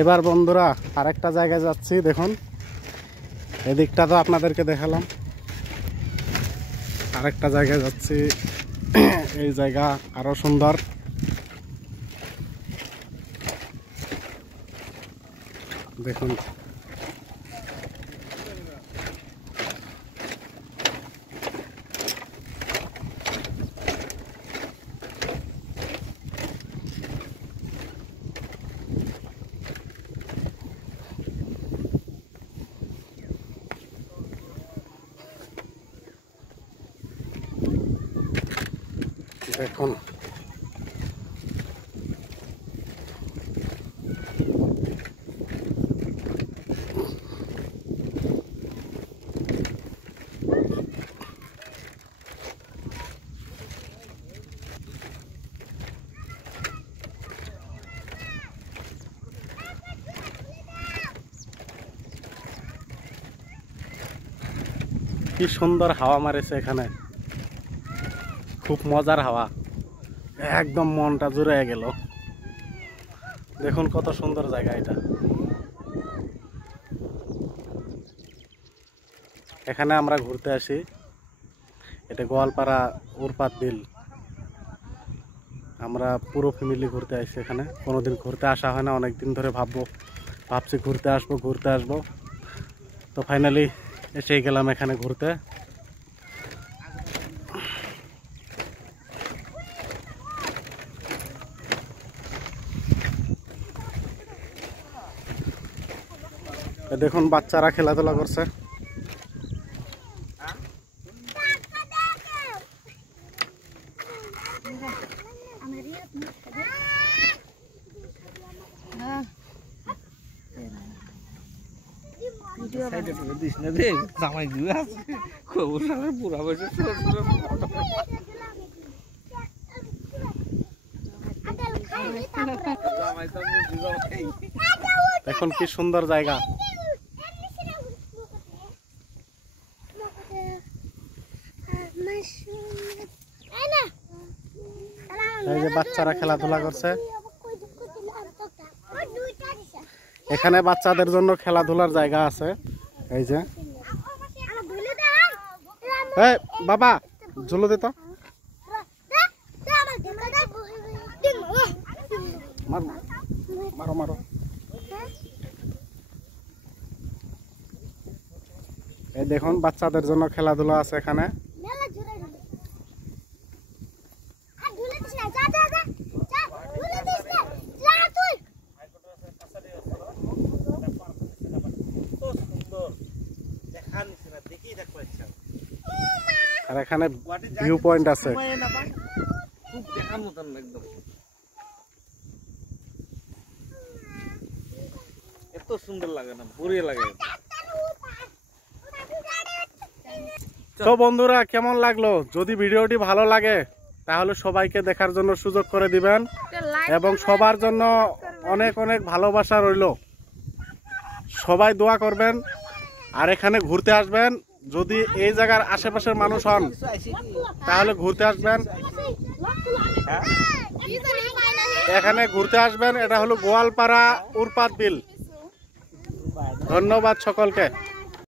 এবার বন্ধুরা আরেকটা জায়গায় যাচ্ছি। দেখুন এদিকটা তো আপনাদেরকে দেখালাম, আরেকটা জায়গায় যাচ্ছি। এই জায়গা আরো সুন্দর। দেখুন দেখুন কি সুন্দর হাওয়া মারেছে এখানে, খুব মজার হাওয়া, একদম মনটা জুড়ে গেল। দেখুন কত সুন্দর জায়গা এটা। এখানে আমরা ঘুরতে আসি, এটা গোয়ালপাড়া উরপাত বিল। আমরা পুরো ফ্যামিলি ঘুরতে আসছি এখানে, কোনোদিন ঘুরতে আসা হয় না, অনেক দিন ধরে ভাবছি ঘুরতে আসবো। তো ফাইনালি এসে গেলাম এখানে ঘুরতে। দেখুন বাচ্চারা খেলাধুলা করছে। দেখুন কি সুন্দর জায়গা। এই যে বাচ্চারা খেলাধুলা করছে, এখানে বাচ্চাদের জন্য খেলাধুলার জায়গা আছে। এই যে বাবা ঝুলো দিত, মারো। এই দেখুন বাচ্চাদের জন্য খেলাধুলা আছে এখানে। আর এখানে ভিউ পয়েন্ট আছে। এত সুন্দর লাগে না, বড়িয়া লাগে। তো বন্ধুরা কেমন লাগলো? যদি ভিডিওটি ভালো লাগে তাহলে সবাইকে দেখার জন্য সুযোগ করে দিবেন, এবং সবার জন্য অনেক অনেক ভালোবাসা রইল। সবাই দোয়া করবেন আর এখানে ঘুরতে আসবেন। যদি এই জায়গার আশেপাশের মানুষ হন তাহলে ঘুরতে আসবেন, এখানে ঘুরতে আসবেন। এটা হলো গোয়ালপাড়া উরপাত বিল। ধন্যবাদ সকলকে।